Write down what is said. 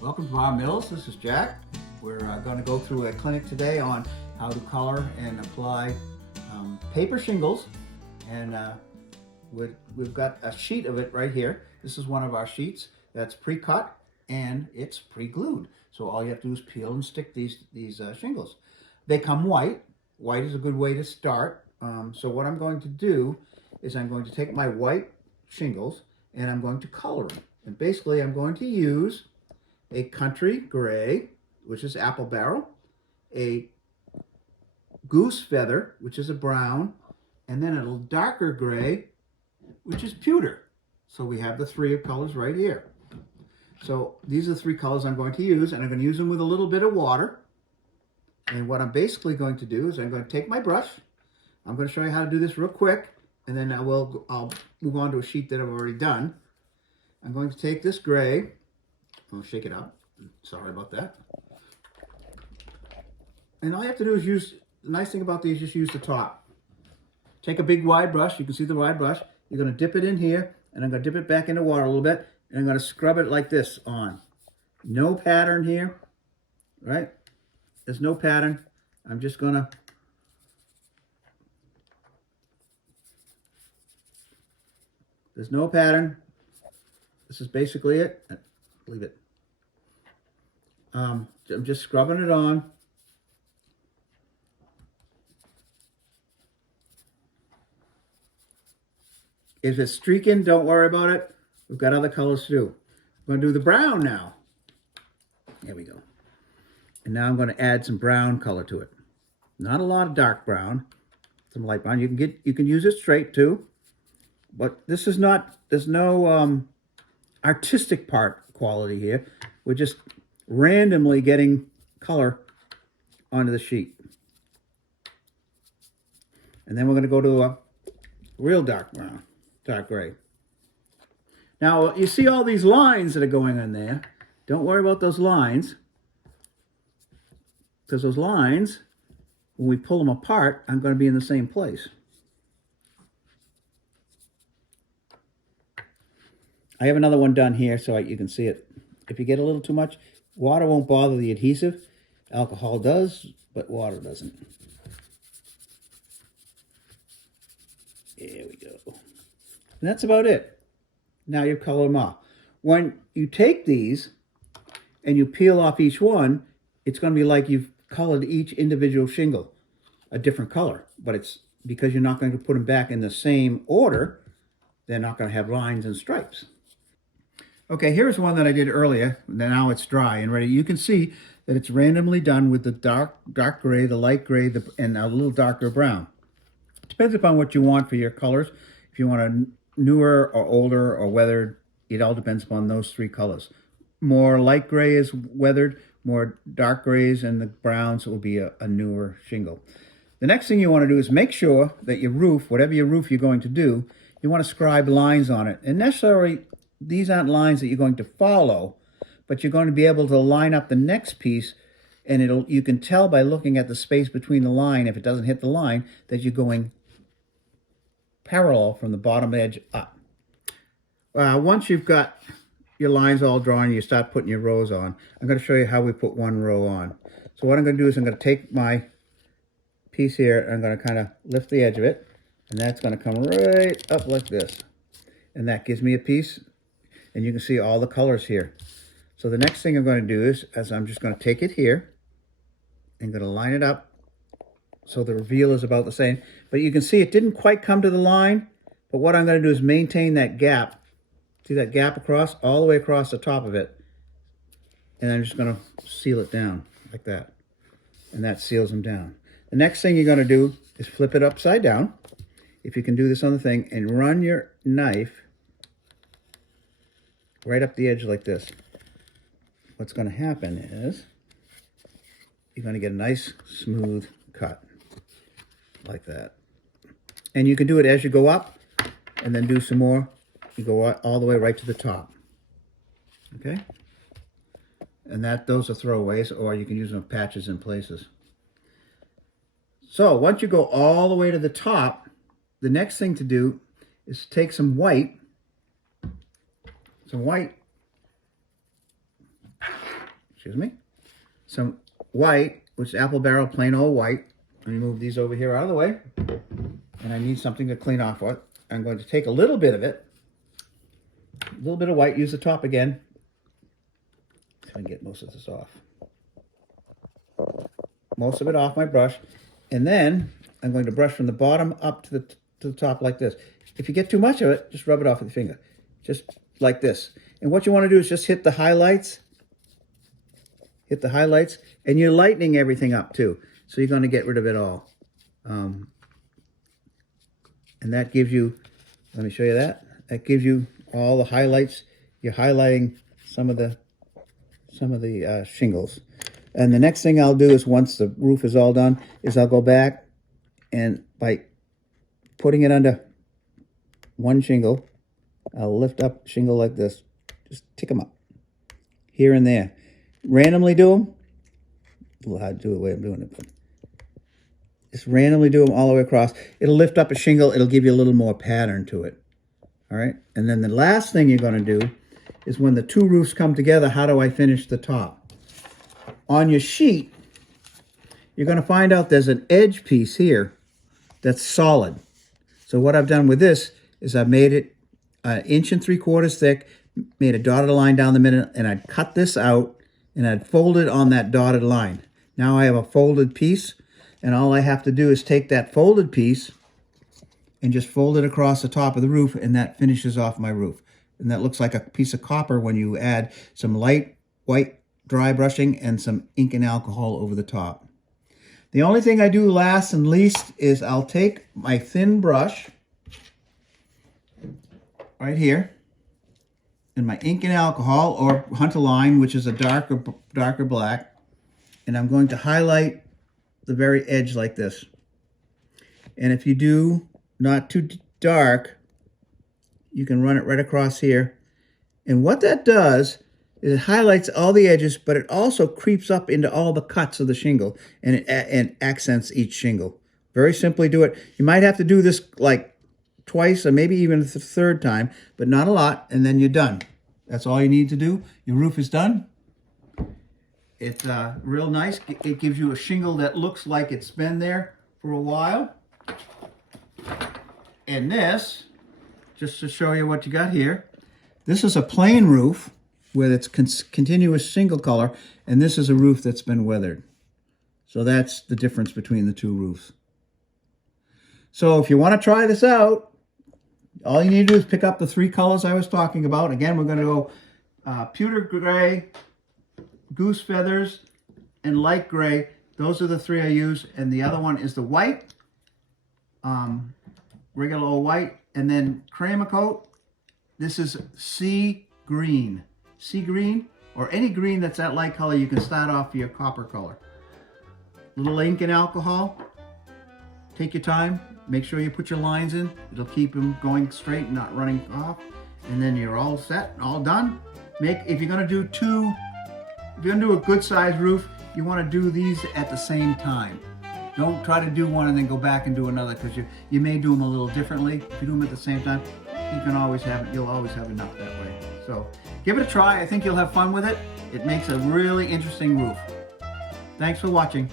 Welcome to our mills. This is Jack. We're going to go through a clinic today on how to color and apply paper shingles. And we've got a sheet of it right here. This is one of our sheets that's pre-cut and it's pre-glued. So all you have to do is peel and stick these shingles. They come white. White is a good way to start. So what I'm going to do is I'm going to take my white shingles and I'm going to color them. And basically I'm going to use a country gray, which is apple barrel, a goose feather, which is a brown, and then a little darker gray, which is pewter. So we have the three colors right here. So these are the three colors I'm going to use, and I'm going to use them with a little bit of water. And what I'm basically going to do is I'm going to take my brush. I'm going to show you how to do this real quick, and then I'll move on to a sheet that I've already done. I'm going to take this gray. I'll shake it up. Sorry about that. And all you have to do is use, the nice thing about these, just use the top. Take a big wide brush. You can see the wide brush. You're going to dip it in here, and I'm going to dip it back into water a little bit, and I'm going to scrub it like this on. No pattern here, right? There's no pattern. I'm just going to there's no pattern. This is basically it. Leave it. I'm just scrubbing it on. If it's streaking, don't worry about it. We've got other colors to do. I'm going to do the brown now. There we go. And now I'm going to add some brown color to it. Not a lot of dark brown, some light brown. You can use it straight too, but this is not. There's no artistic part quality here. We're just randomly getting color onto the sheet. And then we're going to go to a real dark brown, dark gray. Now, you see all these lines that are going on there. Don't worry about those lines, because those lines, when we pull them apart, I'm going to be in the same place. I have another one done here so you can see it. If you get a little too much, water won't bother the adhesive. Alcohol does, but water doesn't. There we go. And that's about it. Now you color them off. When you take these and you peel off each one, it's going to be like you've colored each individual shingle a different color. But it's because you're not going to put them back in the same order, they're not going to have lines and stripes. Okay, here's one that I did earlier. Now it's dry and ready. You can see that it's randomly done with the dark gray, the light gray, and a little darker brown. Depends upon what you want for your colors. If you want a newer or older or weathered, it all depends upon those three colors. More light gray is weathered, more dark grays and the browns will be a newer shingle. The next thing you want to do is make sure that your roof, whatever your roof you're going to do, you want to scribe lines on it. And necessarily, these aren't lines that you're going to follow, but you're going to be able to line up the next piece, and you can tell by looking at the space between the line, if it doesn't hit the line, that you're going parallel from the bottom edge up. Once you've got your lines all drawn, you start putting your rows on. I'm going to show you how we put one row on. So what I'm going to do is I'm going to take my piece here, and I'm going to kind of lift the edge of it, and that's going to come right up like this. And that gives me a piece, and you can see all the colors here. So the next thing I'm going to do is I'm just going to take it here and going to line it up so the reveal is about the same. But you can see it didn't quite come to the line, but what I'm going to do is maintain that gap. See that gap across, all the way across the top of it. And I'm just going to seal it down like that. And that seals them down. The next thing you're going to do is flip it upside down, if you can do this on the thing, and run your knife right up the edge like this. What's going to happen is you're going to get a nice smooth cut like that. And you can do it as you go up and then do some more. You go all the way right to the top. Okay? And those are throwaways, or you can use them patches in places. So once you go all the way to the top, the next thing to do is take some white excuse me, some white, which is apple barrel, plain old white. Let me move these over here out of the way. And I need something to clean off with. I'm going to take a little bit of it, a little bit of white, use the top again. Try and get most of this off. Most of it off my brush. And then I'm going to brush from the bottom up to the top like this. If you get too much of it, just rub it off with your finger. Just like this. And what you want to do is just hit the highlights. Hit the highlights. And you're lightening everything up too. So you're going to get rid of it all. And that gives you, let me show you that. That gives you all the highlights. You're highlighting some of the shingles. And the next thing I'll do is, once the roof is all done, is I'll go back and by putting it under one shingle, I'll lift up shingle like this. Just tick them up here and there. Randomly do them. A little hard to do the way I'm doing it, but just randomly do them all the way across. It'll lift up a shingle. It'll give you a little more pattern to it. All right. And then the last thing you're going to do is, when the two roofs come together, how do I finish the top? On your sheet, you're going to find out there's an edge piece here that's solid. So what I've done with this is I've made it 1 3/4 inches thick, made a dotted line down the middle, and I'd cut this out and I'd fold it on that dotted line. Now I have a folded piece, and all I have to do is take that folded piece and just fold it across the top of the roof, and that finishes off my roof. And that looks like a piece of copper when you add some light white dry brushing and some ink and alcohol over the top. The only thing I do last and least is I'll take my thin brush right here and my ink and alcohol, or Hunter line, which is a darker black, and I'm going to highlight the very edge like this. And if you do not too dark, you can run it right across here. And what that does is it highlights all the edges, but it also creeps up into all the cuts of the shingle, and it accents each shingle. Very simply do it. You might have to do this like twice or maybe even the third time, but not a lot, and then you're done. That's all you need to do. Your roof is done. It's real nice. It gives you a shingle that looks like it's been there for a while. And this, just to show you what you got here, this is a plain roof with its continuous single color, and this is a roof that's been weathered. So that's the difference between the two roofs. So if you want to try this out, all you need to do is pick up the 3 colors I was talking about. Again, we're going to go pewter gray, goose feathers, and light gray. Those are the 3 I use, and the other one is the white, regular old white, and then Crema Coat. This is sea green. Sea green, or any green that's that light color. You can start off your copper color. Little ink and alcohol. Take your time. Make sure you put your lines in. It'll keep them going straight and not running off. And then you're all set, all done. If you're gonna do a good sized roof, you want to do these at the same time. Don't try to do one and then go back and do another, because you may do them a little differently. If you do them at the same time, you'll always have enough that way. So give it a try. I think you'll have fun with it. It makes a really interesting roof. Thanks for watching.